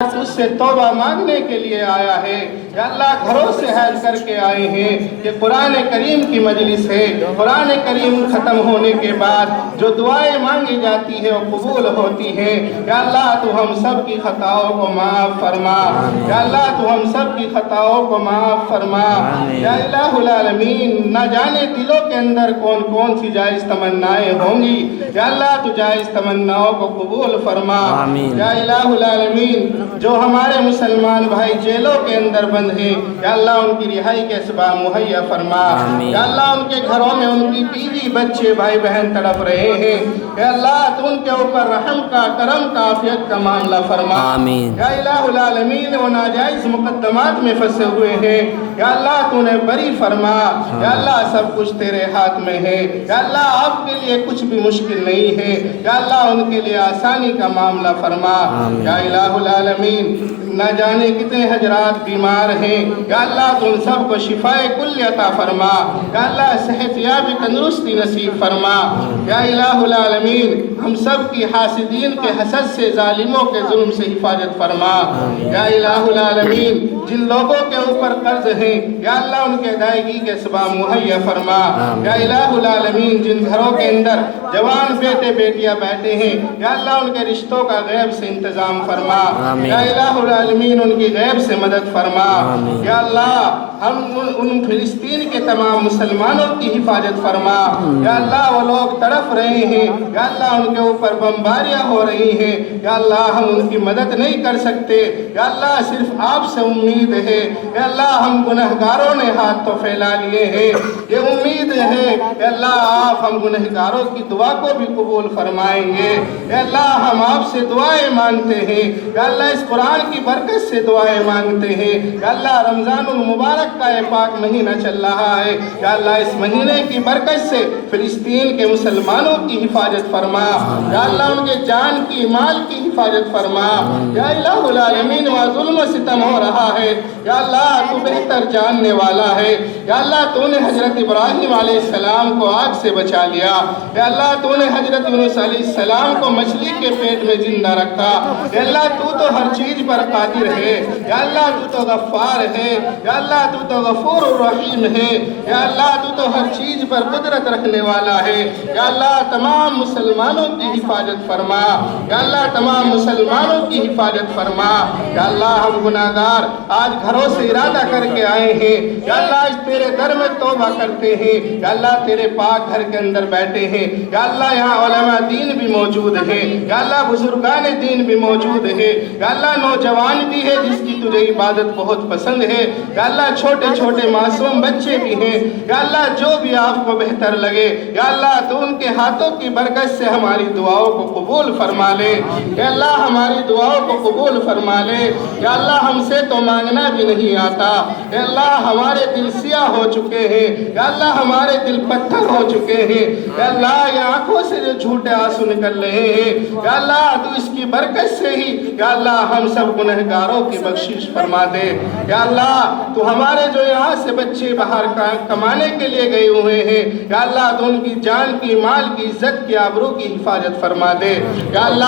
उससे तौबा मांगने के लिए आया है। या अल्लाह घरों से हैज करके आए हैं कि कुरान करीम की मजलिस है। कुरान करीम ख़त्म होने के बाद जो दुआएं मांगी जाती है वो कबूल होती है। या अल्लाह तू हम सब की खताओं को माफ़ फरमा। या अल्लाह तू हम सब की खताओं को माफ़ फरमा। या इलाहुल आलमीन, न जाने दिलों के अंदर कौन कौन सी जायज़ तमन्नाएं होंगी। या अल्लाह तू जायज़ तमन्नाओं को कबूल फरमा। या इलाहुल आलमीन, जो हमारे मुसलमान भाई जेलों के अंदर बंद हैं, या अल्लाह उनकी रिहाई के असबाब मुहैया फरमा। या अल्लाह उनके घरों में उनकी बीवी बच्चे भाई बहन तड़प रहे हैं। या अल्लाह तू उनके ऊपर रहम का, करम का, आफियत का मामला फरमा। या इलाहुल आलमीन, वो नाजायज मुकद्दमात में फंसे हुए हैं, या अल्लाह तूने बरी फरमा। या अल्लाह सब कुछ तेरे हाथ में है। या अल्लाह आपके लिए कुछ भी मुश्किल नहीं है। या अल्लाह उनके लिए आसानी का मामला फरमा। या इलाहुल आलमीन, न जाने कितने हजरात बीमार हैं, या अल्लाह तुम सबको शिफाए कुल्ल अता फरमा। या अल्लाह सेहतयाबी तंदुरुस्ती नसीब फरमा। या इलाहुल आलमीन, हम सब की हासिदीन के हसद से, जालिमों के जुल्म से हिफाजत फरमा। या इलाहुल आलमीन, जिन लोगों के ऊपर कर्ज हैं, या अल्लाह उनके अदायगी के असबाब मुहैया फरमा। या इलाहुल आलमीन, जिन घरों के अंदर जवान बेटे बेटियां बैठे हैं, या अल्लाह उनके रिश्तों का गैब से इंतजाम फरमा। या इलाहुल आलमीन, उनकी गैब से मदद फरमा। या अल्लाह हम उन फिलिस्तीन के तमाम मुसलमानों की हिफाजत फरमा। या अल्लाह वो लोग तड़प रहे हैं, या अल्लाह उनके ऊपर बमबारियां हो रही हैं, या अल्लाह हम उनकी मदद नहीं कर सकते। या अल्लाह सिर्फ आपसे उम्मीद है। या अल्लाह हम गुनहगारों ने हाथ तो फैला लिए हैं, ये उम्मीद है कि अल्लाह आप हम गुनहगारों की दुआ को भी कबूल फरमाएंगे। या अल्लाह हम आपसे दुआएं मांगते हैं। या अल्लाह इस कुरान की बरकत से दुआएं मांगते हैं। या अल्लाह रमज़ानुल मुबारक का ये पाक महीना चल रहा है, या अल्लाह इस महीने की बरकत से फिलिस्तीन के मुसलमानों की हिफाजत फरमा। या अल्लाह उनके जान की, माल की हिफाजत फरमा। या इलाहुल आलमीन, वहाँ जुल्म सितम हो रहा है, या अल्लाह तू बेहतर जानने वाला है। या अल्लाह तूने हजरत इब्राहीम अलैहिस्सलाम को आग से बचा लिया। या अल्लाह तूने हजरत यूनुस अलैहिस्सलाम को मछली के पेट में जिंदा रखा। या अल्लाह तू तो हर चीज पर कादिर है। या अल्लाह तू तो गफ्फार है। या अल्लाह तू तो गफूर रहीम है। या अल्लाह तू तो हर चीज पर कुदरत रखने वाला है। या अल्लाह तमाम मुसलमानों की हिफाजत फरमा। या अल्लाह तमाम मुसलमानों की हिफाजत फरमा। या अल्लाह हम गुनाहगार आज घरों से इरादा करके आए हैं। या अल्लाह आज तेरे दर में तौबा करते हैं। या अल्लाह तेरे पाक घर के अंदर बैठे हैं। या अल्लाह यहाँ उलमा दीन भी मौजूद है। या अल्लाह बुजुर्गान दीन भी मौजूद है। या अल्लाह नौजवान भी है जिसकी तुझे इबादत बहुत पसंद है। या अल्लाह छोटे छोटे मासूम बच्चे भी हैं। या अल्लाह जो भी आपको बेहतर लगे, या अल्लाह तो उनके हाथों की बरकत से हमारी दुआओं को कबूल फरमा ले। या अल्लाह हमारी दुआओं को कबूल फरमा ले। या अल्लाह हमसे तो मांगना भी नहीं आता। या अल्लाह हमारे दिल सिया हो चुके हैं। या अल्लाह हमारे दिल पत्थर हो चुके हैं। या अल्लाह ये आंखों से जो झूठे आंसू निकल रहे हैं, या अल्लाह तू इसकी बरकत से ही, या अल्लाह हम सब गुनहगारों की बख्शिश फरमा दे। या अल्लाह तू हमारे जो यहाँ से बच्चे बाहर कमाने के लिए गए हुए हैं, या अल्लाह तो उनकी जान की, माल की, इज्जत की, आबरू की हिफाजत फरमा दे। या अल्लाह